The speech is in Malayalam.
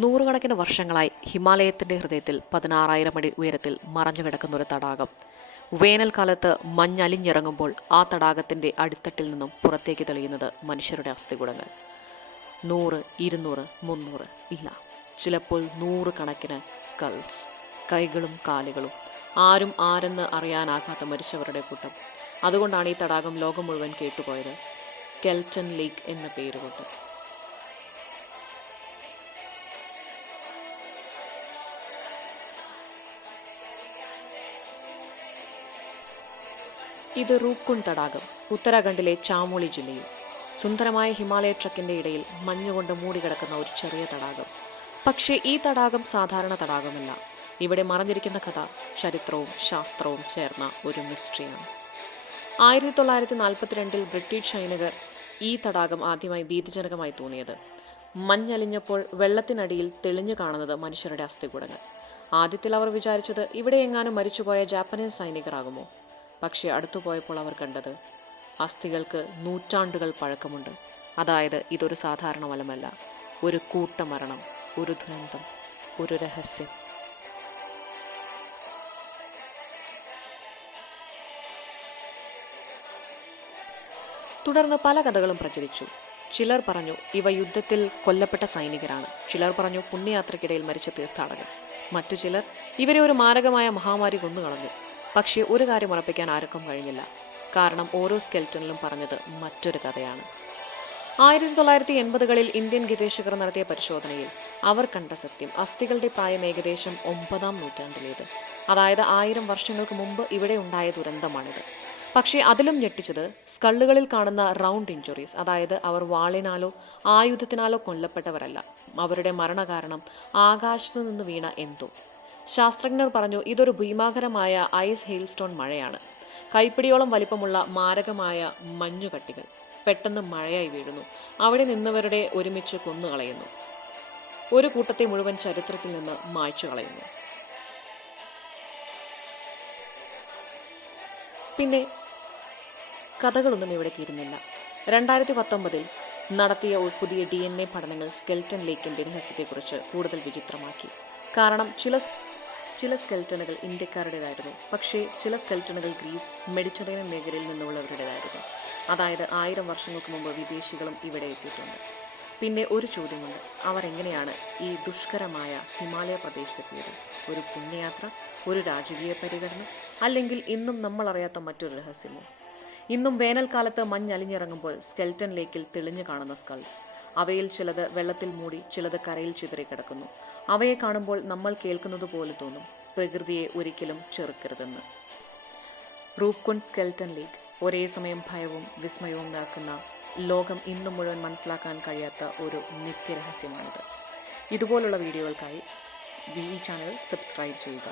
നൂറുകണക്കിന് വർഷങ്ങളായി ഹിമാലയത്തിന്റെ ഹൃദയത്തിൽ 16,000 അടി ഉയരത്തിൽ മറഞ്ഞുകിടക്കുന്ന ഒരു തടാകം. വേനൽക്കാലത്ത് മഞ്ഞലിഞ്ഞിറങ്ങുമ്പോൾ ആ തടാകത്തിന്റെ അടിത്തട്ടിൽ നിന്നും പുറത്തേക്ക് തെളിയുന്നത് മനുഷ്യരുടെ അസ്ഥികൂടങ്ങൾ. 100, 200, 300, ഇല്ല, ചിലപ്പോൾ 100 കണക്കിന് സ്കൾസ്. കൈകളും കാലുകളും, ആരും ആരെന്ന് അറിയാനാകാത്ത മരിച്ചവരുടെ കൂട്ടം. അതുകൊണ്ടാണ് ഈ തടാകം ലോകം മുഴുവൻ കേട്ടുപോയത്, സ്കെൽറ്റൻ ലേക്ക് എന്ന പേരുകൊണ്ട്. ഇത് റൂപ്കുണ്ട് തടാകം, ഉത്തരാഖണ്ഡിലെ ചാമോളി ജില്ലയിൽ. സുന്ദരമായ ഹിമാലയ ട്രക്കിന്റെ ഇടയിൽ മഞ്ഞുകൊണ്ട് മൂടിക്കിടക്കുന്ന ഒരു ചെറിയ തടാകം. പക്ഷേ ഈ തടാകം സാധാരണ തടാകമല്ല. ഇവിടെ മറഞ്ഞിരിക്കുന്ന കഥ ചരിത്രവും ശാസ്ത്രവും ചേർന്ന ഒരു മിസ്റ്ററിയാണ്. 1942 ബ്രിട്ടീഷ് സൈനികർ ഈ തടാകം ആദ്യമായി ഭീതിജനകമായി തോന്നിയത്. മഞ്ഞലിഞ്ഞപ്പോൾ വെള്ളത്തിനടിയിൽ തെളിഞ്ഞു കാണുന്നത് മനുഷ്യരുടെ അസ്ഥികൂടങ്ങൾ. ആദ്യത്തിൽ അവർ വിചാരിച്ചത് ഇവിടെ എങ്ങാനും മരിച്ചുപോയ ജാപ്പനീസ് സൈനികരാകുമോ. പക്ഷേ അടുത്തുപോയപ്പോൾ അവർ കണ്ടത് അസ്ഥികൾക്ക് നൂറ്റാണ്ടുകൾ പഴക്കമുണ്ട്. അതായത് ഇതൊരു സാധാരണ മലമല്ല, ഒരു കൂട്ടമരണം, ഒരു ദുരന്തം, ഒരു രഹസ്യം. തുടർന്ന് പല കഥകളും പ്രചരിച്ചു. ചിലർ പറഞ്ഞു ഇവ യുദ്ധത്തിൽ കൊല്ലപ്പെട്ട സൈനികരാണ്. ചിലർ പറഞ്ഞു പുണ്യയാത്രയ്ക്കിടയിൽ മരിച്ച തീർത്ഥാടകർ. മറ്റു ചിലർ ഇവരെ ഒരു മാരകമായ മഹാമാരി കൊന്നുകളഞ്ഞു. പക്ഷേ ഒരു കാര്യം ഉറപ്പിക്കാൻ ആർക്കും കഴിഞ്ഞില്ല. കാരണം ഓരോ സ്കെൽറ്റനിലും പറഞ്ഞത് മറ്റൊരു കഥയാണ്. 1980കളിൽ ഇന്ത്യൻ ഗവേഷകർ നടത്തിയ പരിശോധനയിൽ അവർ കണ്ട സത്യം അസ്ഥികളുടെ പ്രായം ഏകദേശം 9-ാം നൂറ്റാണ്ടിലേത്. അതായത് 1000 വർഷങ്ങൾക്ക് മുമ്പ് ഇവിടെ ഉണ്ടായ ദുരന്തമാണിത്. പക്ഷേ അതിലും ഞെട്ടിച്ചത് സ്കള്ളുകളിൽ കാണുന്ന റൗണ്ട് ഇഞ്ചുറീസ്, അതായത് അവർ വാളിനാലോ ആയുധത്തിനാലോ കൊല്ലപ്പെട്ടവരല്ല. അവരുടെ മരണകാരണം ആകാശത്ത് നിന്ന് വീണ എന്തോ. ശാസ്ത്രജ്ഞർ പറഞ്ഞു ഇതൊരു ഭീമാകരമായ ഐസ് ഹെയിൽസ്റ്റോൺ മഴയാണ്. കൈപ്പിടിയോളം വലിപ്പമുള്ള മാരകമായ മഞ്ഞുകട്ടികൾ പെട്ടെന്ന് മഴയായി വീഴുന്നു. അവിടെ നിന്നവരുടെ ഒരുമിച്ച് കൊന്നുകളയുന്നു. ഒരു കൂട്ടത്തെ മുഴുവൻ ചരിത്രത്തിൽ നിന്ന് മായ്ച്ചു കളയുന്നു. പിന്നെ കഥകളൊന്നും ഇവിടെ തീരുന്നില്ല. 2019 നടത്തിയ പുതിയ DNA പഠനങ്ങൾ സ്കെൽറ്റൻ ലേക്കിന്റെ രഹസ്യത്തെക്കുറിച്ച് കൂടുതൽ വിചിത്രമാക്കി. കാരണം ചില സ്കെൽറ്റനുകൾ ഇന്ത്യക്കാരുടേതായിരുന്നു. പക്ഷേ ചില സ്കെൽറ്റനുകൾ ഗ്രീസ്, മെഡിറ്ററേനിയൻ മേഖലയിൽ നിന്നുള്ളവരുടേതായിരുന്നു. അതായത് 1000 വർഷങ്ങൾക്ക് മുമ്പ് വിദേശികളും ഇവിടെ എത്തിയിട്ടുണ്ട്. പിന്നെ ഒരു ചോദ്യമുണ്ട്, അവർ എങ്ങനെയാണ് ഈ ദുഷ്കരമായ ഹിമാലയ പ്രദേശത്തെത്തിയത്? ഒരു പുണ്യയാത്ര, ഒരു രാജകീയ പരിഗണന, അല്ലെങ്കിൽ ഇന്നും നമ്മൾ അറിയാത്ത മറ്റൊരു രഹസ്യമോ? ഇന്നും വേനൽക്കാലത്ത് മഞ്ഞലിഞ്ഞിറങ്ങുമ്പോൾ സ്കെൽറ്റൻ ലേക്കിൽ തെളിഞ്ഞു കാണുന്ന സ്കൾസ്. അവയിൽ ചിലത് വെള്ളത്തിൽ മൂടി, ചിലത് കരയിൽ ചിതറിക്കിടക്കുന്നു. അവയെ കാണുമ്പോൾ നമ്മൾ കേൾക്കുന്നത് പോലെ തോന്നും, പ്രകൃതിയെ ഒരിക്കലും ചെറുക്കരുതെന്ന്. റൂപ്കുണ്ട് സ്കെൽറ്റൻ ലേക്ക് ഒരേ സമയം ഭയവും വിസ്മയവും നിറക്കുന്ന, ലോകം ഇന്നും മുഴുവൻ മനസ്സിലാക്കാൻ കഴിയാത്ത ഒരു നിത്യരഹസ്യമാണിത്. ഇതുപോലുള്ള വീഡിയോകൾക്കായി ഈ ചാനൽ സബ്സ്ക്രൈബ് ചെയ്യുക.